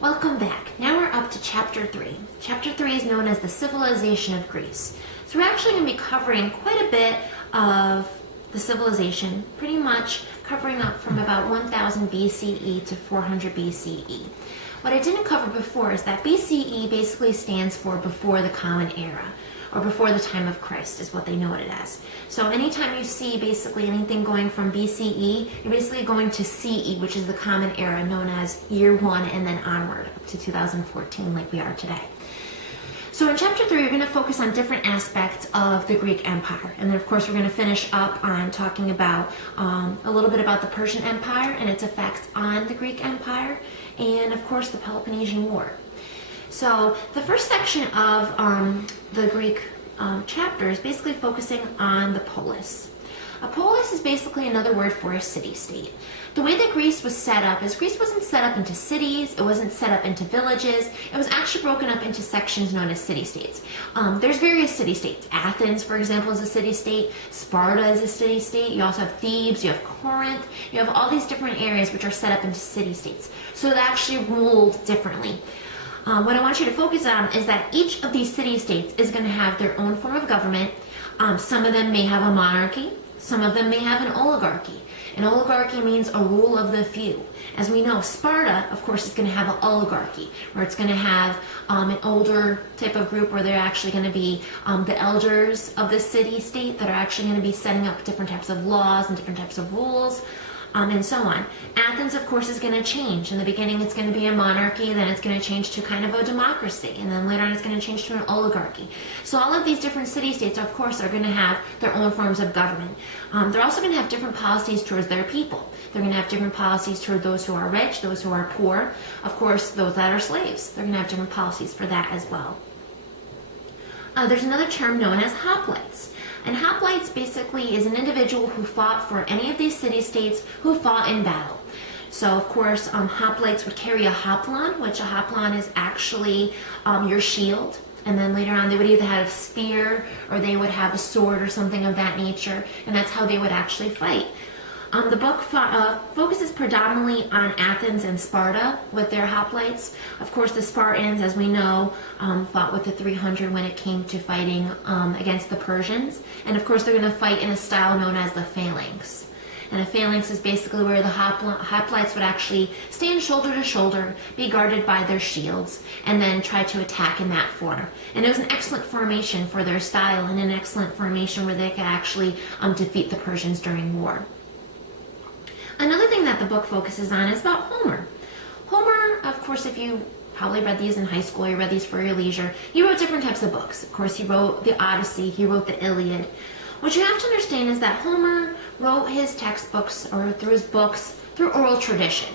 Welcome back. Now we're up to Chapter 3. Chapter 3 is known as the Civilization of Greece. So we're actually going to be covering quite a bit of the civilization, pretty much covering up from about 1000 BCE to 400 BCE. What I didn't cover before is that BCE basically stands for before the Common Era, or before the time of Christ is what they know it as. So anytime you see basically anything going from BCE, you're basically going to CE, which is the Common Era, known as year 1 and then onward up to 2014 like we are today. So in Chapter 3, we're going to focus on different aspects of the Greek Empire. And then of course we're going to finish up on talking about a little bit about the Persian Empire and its effects on the Greek Empire, and of course the Peloponnesian War. So the first section of the Greek chapter is basically focusing on the polis. A polis is basically another word for a city-state. The way that Greece was set up is Greece wasn't set up into cities, it wasn't set up into villages, it was actually broken up into sections known as city-states. There's various city-states. Athens, for example, is a city-state. Sparta is a city-state. You also have Thebes, you have Corinth, you have all these different areas which are set up into city-states. So they actually ruled differently. What I want you to focus on is that each of these city-states is going to have their own form of government. Some of them may have a monarchy, some of them may have an oligarchy. An oligarchy means a rule of the few. As we know, Sparta, of course, is going to have an oligarchy, where it's going to have an older type of group where they're actually going to be the elders of the city-state that are actually going to be setting up different types of laws and different types of rules. And so on. Athens, of course, is going to change. In the beginning, it's going to be a monarchy, then it's going to change to kind of a democracy, and then later on it's going to change to an oligarchy. So all of these different city-states, of course, are going to have their own forms of government. They're also going to have different policies towards their people. They're going to have different policies toward those who are rich, those who are poor, of course, those that are slaves. They're going to have different policies for that as well. There's another term known as hoplites. And hoplites basically is an individual who fought for any of these city-states who fought in battle. So of course, hoplites would carry a hoplon, which a hoplon is actually your shield. And then later on, they would either have a spear or they would have a sword or something of that nature. And that's how they would actually fight. The book focuses predominantly on Athens and Sparta with their hoplites. Of course, the Spartans, as we know, fought with the 300 when it came to fighting against the Persians. And of course, they're going to fight in a style known as the phalanx. And a phalanx is basically where the hoplites would actually stand shoulder to shoulder, be guarded by their shields, and then try to attack in that form. And it was an excellent formation for their style and an excellent formation where they could actually defeat the Persians during war. Another thing that the book focuses on is about Homer. Homer, of course, if you probably read these in high school, you read these for your leisure, he wrote different types of books. Of course, he wrote the Odyssey, he wrote the Iliad. What you have to understand is that Homer wrote his textbooks, or through his books, through oral tradition.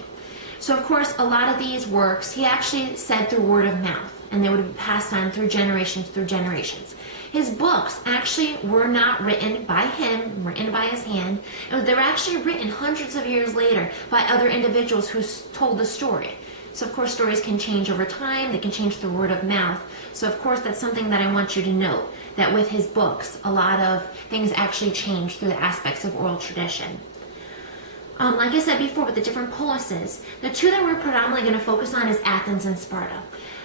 So, of course, a lot of these works, he actually said through word of mouth, and they would be passed on through generations. His books actually were not written by him, written by his hand. They were actually written hundreds of years later by other individuals who told the story. So of course stories can change over time, they can change through word of mouth. So of course that's something that I want you to note, that with his books, a lot of things actually change through the aspects of oral tradition. Like I said before, with the different polises, the two that we're predominantly going to focus on is Athens and Sparta.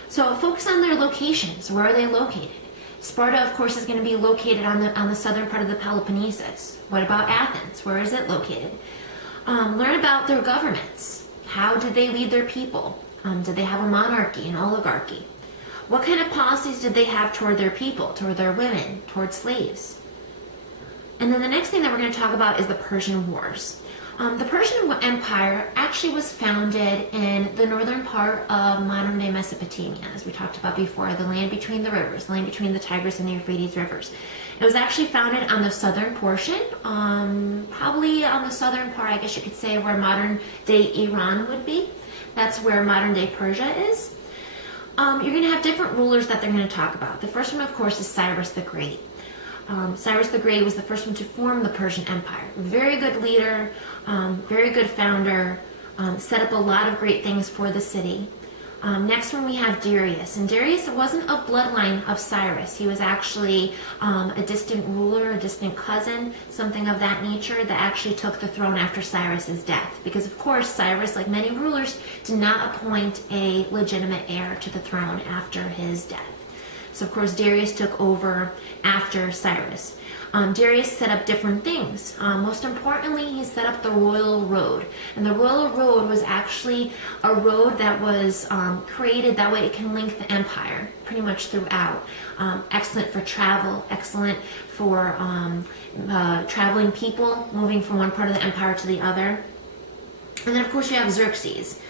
So focus on their locations. Where are they located? Sparta, of course, is going to be located on the southern part of the Peloponnesus. What about Athens? Where is it located? Learn about their governments. How did they lead their people? Did they have a monarchy, an oligarchy? What kind of policies did they have toward their people, toward their women, toward slaves? And then the next thing that we're going to talk about is the Persian Wars. The Persian Empire actually was founded in the northern part of modern-day Mesopotamia, as we talked about before, the land between the rivers, the land between the Tigris and the Euphrates rivers. It was actually founded on the southern portion, probably on the southern part, I guess you could say, where modern-day Iran would be. That's where modern-day Persia is. You're going to have different rulers that they're going to talk about. The first one, of course, is Cyrus the Great. Cyrus the Great was the first one to form the Persian Empire. Very good leader, very good founder, set up a lot of great things for the city. Next one we have Darius, and Darius wasn't a bloodline of Cyrus. He was actually a distant ruler, a distant cousin, something of that nature that actually took the throne after Cyrus's death. Because of course Cyrus, like many rulers, did not appoint a legitimate heir to the throne after his death. So of course Darius took over after Cyrus. Darius set up different things. Most importantly, he set up the royal road. And the royal road was actually a road that was created that way it can link the empire pretty much throughout. Excellent for travel, excellent for traveling people, moving from one part of the empire to the other. And then of course you have Xerxes,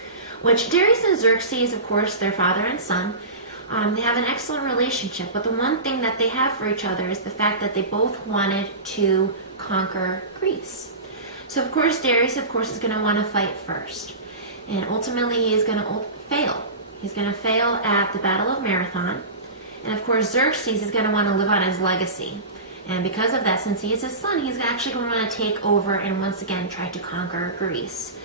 which Darius and Xerxes, of course, they're father and son. They have an excellent relationship, but the one thing that they have for each other is the fact that they both wanted to conquer Greece. So of course Darius, of course, is going to want to fight first. And ultimately he is going to fail. He's going to fail at the Battle of Marathon. And of course Xerxes is going to want to live on his legacy. And because of that, since he is his son, he's actually going to want to take over and once again try to conquer Greece.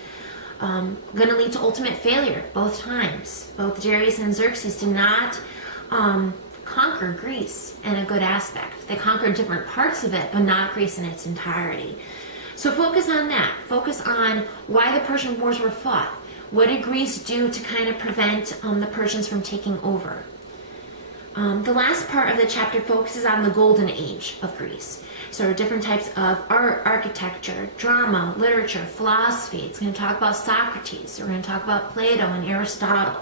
Going to lead to ultimate failure both times. Both Darius and Xerxes did not conquer Greece in a good aspect. They conquered different parts of it, but not Greece in its entirety. So focus on that. Focus on why the Persian Wars were fought. What did Greece do to kind of prevent the Persians from taking over? The last part of the chapter focuses on the golden age of Greece. So different types of art, architecture, drama, literature, philosophy. It's going to talk about Socrates. We're going to talk about Plato and Aristotle.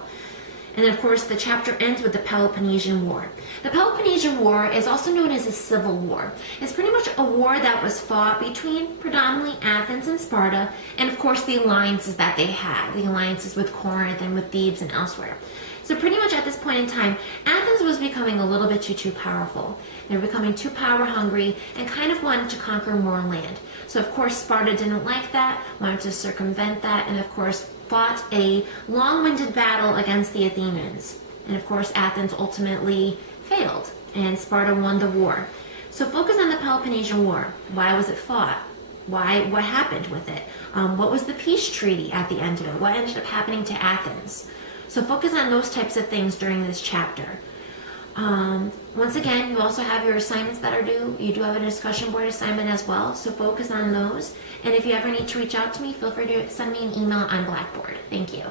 And then, of course, the chapter ends with the Peloponnesian War. The Peloponnesian War is also known as a civil war. It's pretty much a war that was fought between predominantly Athens and Sparta, and of course the alliances that they had, the alliances with Corinth and with Thebes and elsewhere. So pretty much at this point in time, Athens was becoming a little bit too powerful. They were becoming too power hungry and kind of wanted to conquer more land. So of course Sparta didn't like that, wanted to circumvent that, and of course fought a long-winded battle against the Athenians. And of course Athens ultimately failed and Sparta won the war. So focus on the Peloponnesian War. Why was it fought? What happened with it? What was the peace treaty at the end of it? What ended up happening to Athens? So focus on those types of things during this chapter. Once again, you also have your assignments that are due. You do have a discussion board assignment as well, so focus on those. And if you ever need to reach out to me, feel free to send me an email on Blackboard. Thank you.